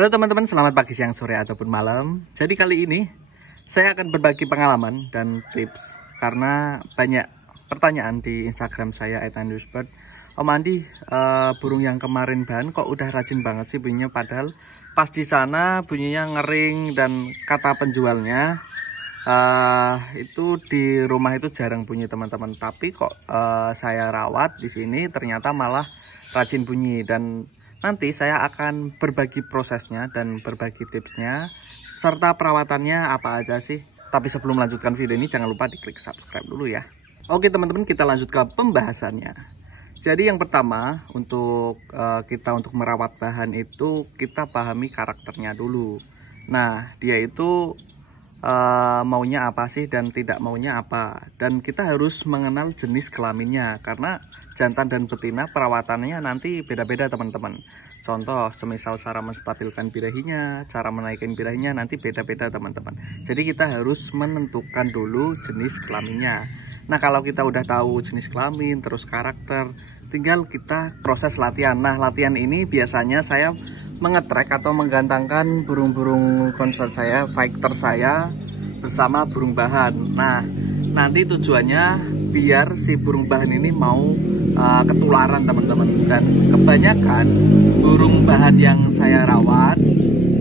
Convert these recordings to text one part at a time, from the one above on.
Halo teman-teman, selamat pagi, siang, sore, ataupun malam. Jadi kali ini saya akan berbagi pengalaman dan tips karena banyak pertanyaan di Instagram saya @andusbird. Om Andi, burung yang kemarin ban kok udah rajin banget sih bunyinya, padahal pas di sana bunyinya ngering dan kata penjualnya itu di rumah itu jarang bunyi teman-teman. Tapi kok saya rawat di sini ternyata malah rajin bunyi, dan nanti saya akan berbagi prosesnya dan berbagi tipsnya serta perawatannya apa aja sih. Tapi sebelum melanjutkan video ini jangan lupa diklik subscribe dulu ya. Oke teman-teman, kita lanjut ke pembahasannya. Jadi yang pertama untuk kita untuk merawat bahan itu kita pahami karakternya dulu. Nah dia itu maunya apa sih dan tidak maunya apa, dan kita harus mengenal jenis kelaminnya karena jantan dan betina perawatannya nanti beda-beda teman-teman. Contoh semisal cara menstabilkan birahinya, cara menaikkan birahinya nanti beda-beda teman-teman. Jadi kita harus menentukan dulu jenis kelaminnya. Nah kalau kita udah tahu jenis kelamin terus karakter, tinggal kita proses latihan. Nah latihan ini biasanya saya mengetrek atau menggantangkan burung-burung konslet saya, fighter saya bersama burung bahan. Nah nanti tujuannya biar si burung bahan ini mau ketularan teman-teman. Dan kebanyakan burung bahan yang saya rawat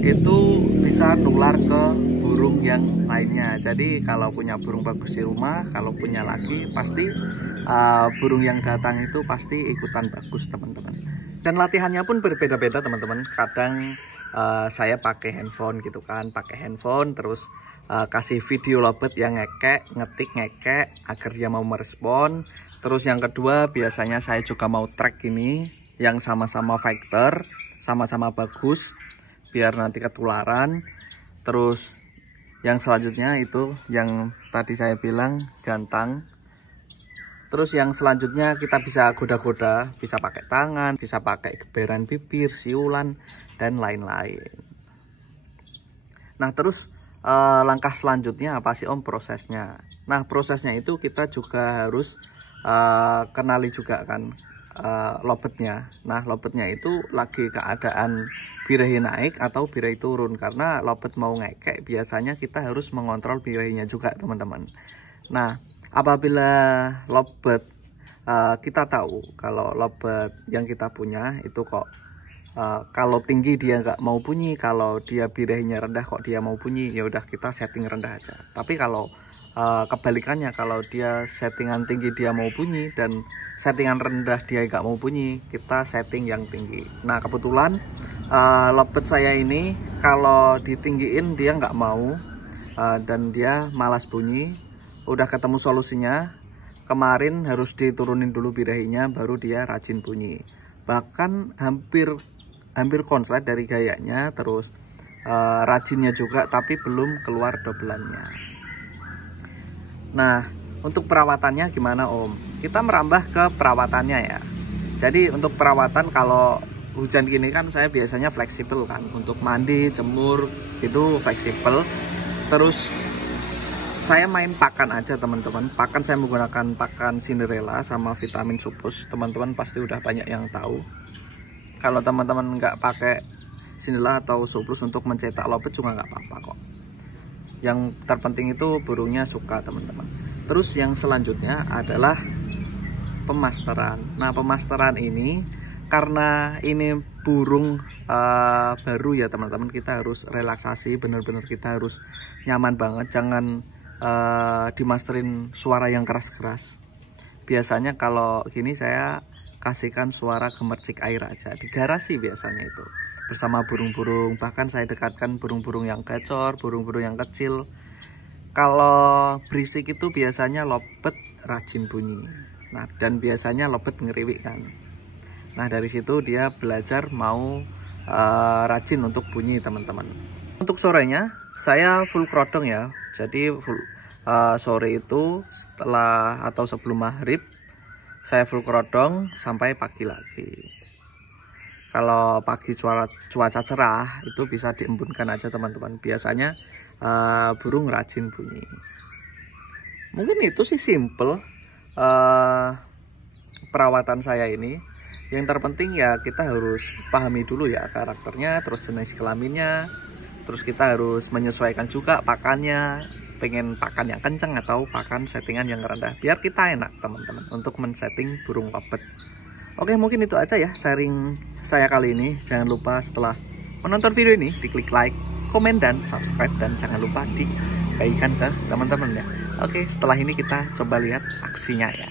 itu bisa nular ke burung yang lainnya. Jadi kalau punya burung bagus di rumah, kalau punya lagi pasti burung yang datang itu pasti ikutan bagus teman-teman. Dan latihannya pun berbeda-beda teman-teman. Kadang saya pakai handphone gitu kan, pakai handphone terus kasih video lobet yang ngekek, ngetik ngekek agar dia mau merespon. Terus yang kedua biasanya saya juga mau track ini yang sama-sama fighter, sama-sama bagus biar nanti ketularan. Terus yang selanjutnya itu yang tadi saya bilang jantan. Terus yang selanjutnya kita bisa goda-goda, bisa pakai tangan, bisa pakai geberan bibir, siulan, dan lain-lain. Nah terus langkah selanjutnya apa sih Om prosesnya? Nah prosesnya itu kita juga harus kenali juga kan lobetnya. Nah lobetnya itu lagi keadaan birahi naik atau birahi turun, karena lobet mau ngekek biasanya kita harus mengontrol birahinya juga teman-teman. Nah apabila lobet kita tahu kalau lobet yang kita punya itu kok kalau tinggi dia nggak mau bunyi, kalau dia birahinya rendah kok dia mau bunyi, ya udah kita setting rendah aja. Tapi kalau kebalikannya, kalau dia settingan tinggi dia mau bunyi dan settingan rendah dia nggak mau bunyi, kita setting yang tinggi. Nah kebetulan lobet saya ini kalau ditinggiin dia nggak mau dan dia malas bunyi. Udah ketemu solusinya, kemarin harus diturunin dulu birahinya baru dia rajin bunyi. Bahkan hampir konslet dari gayanya, terus rajinnya juga, tapi belum keluar dobelannya. Nah untuk perawatannya gimana Om? Kita merambah ke perawatannya ya. Jadi untuk perawatan kalau hujan gini kan saya biasanya fleksibel kan, untuk mandi, jemur itu fleksibel. Terus saya main pakan aja teman-teman. Pakan saya menggunakan pakan Cinderella sama vitamin supus. Teman-teman pasti udah banyak yang tahu. Kalau teman-teman nggak pakai Cinderella atau supus untuk mencetak lobet juga nggak apa-apa kok. Yang terpenting itu burungnya suka teman-teman. Terus yang selanjutnya adalah pemasteran. Nah pemasteran ini karena ini burung baru ya teman-teman, kita harus relaksasi, bener-bener kita harus nyaman banget. Jangan dimasterin suara yang keras-keras. Biasanya kalau gini saya kasihkan suara gemercik air aja di garasi biasanya itu bersama burung-burung. Bahkan saya dekatkan burung-burung yang gacor, burung-burung yang kecil. Kalau berisik itu biasanya lobet rajin bunyi. Nah dan biasanya lobet ngeriwik kan. Nah dari situ dia belajar mau rajin untuk bunyi teman-teman. Untuk sorenya saya full krodong ya. Jadi sore itu setelah atau sebelum maghrib saya full krodong sampai pagi lagi. Kalau pagi cuaca cerah itu bisa diembunkan aja teman-teman. Biasanya burung rajin bunyi. Mungkin itu sih simple perawatan saya ini. Yang terpenting ya kita harus pahami dulu ya karakternya, terus jenis kelaminnya, terus kita harus menyesuaikan juga pakannya, pengen pakan yang kenceng atau pakan settingan yang rendah, biar kita enak teman-teman untuk men-setting burung lovebird. Oke, mungkin itu aja ya sharing saya kali ini. Jangan lupa setelah menonton video ini diklik like, komen, dan subscribe, dan jangan lupa dibagikan ke teman-teman ya. Oke, setelah ini kita coba lihat aksinya ya.